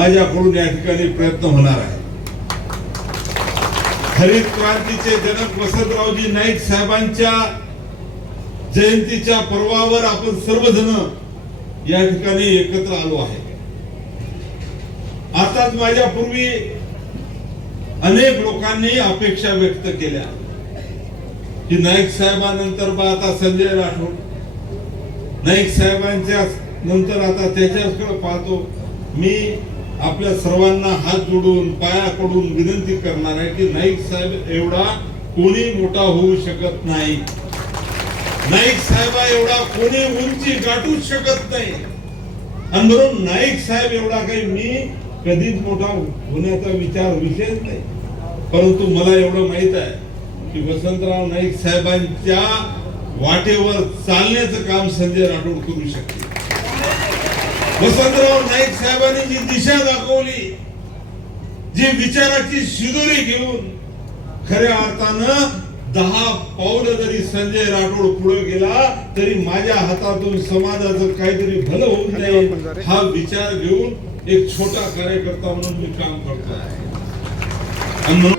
माझ्याकडून या ठिकाणी प्रयत्न होणार आहे। हरित क्रांतीचे जनक वसंतरावजी नाईक साहेबांच्या जयंतीच्या पर्वावर आपण सर्वजण या ठिकाणी एकत्र आलो आहे। आताच माझ्यापूर्वी अनेक लोकांनी अपेक्षा व्यक्त केल्या की नाईक साहेबांनंतर आता संजय राठोड, नाईक साहेबांच्या नंतर आता त्याच्याकडे पाहतो। मी आपल्या सर्वांना हात जोडून पायाकडून विनंती करणार आहे की नाईक साहेब एवढा कोणी मोठा होऊ शकत नाही, नाईक साहेबा एवढा कोणी उंची गाठू शकत नाही, आणि म्हणून नाईक साहेब एवढा काही मी कधीच मोठा होण्याचा विषयच नाही। परंतु मला एवढं माहित आहे की वसंतराव नाईक साहेबांच्या वाटेवर चालण्याचं काम संजय राठोड करू शकते। वसंतराव नाईक साहेबांनी जी दिशा दाखवली, जी विचाराची शिदोरी घेऊन खऱ्या अर्थानं 10 पावलं जरी संजय राठोड पुढे गेला तरी माझ्या हातातून समाजाचं काहीतरी भलं होऊ नये हा विचार घेऊन एक छोटा कार्यकर्ता म्हणून मी काम करतो आहे।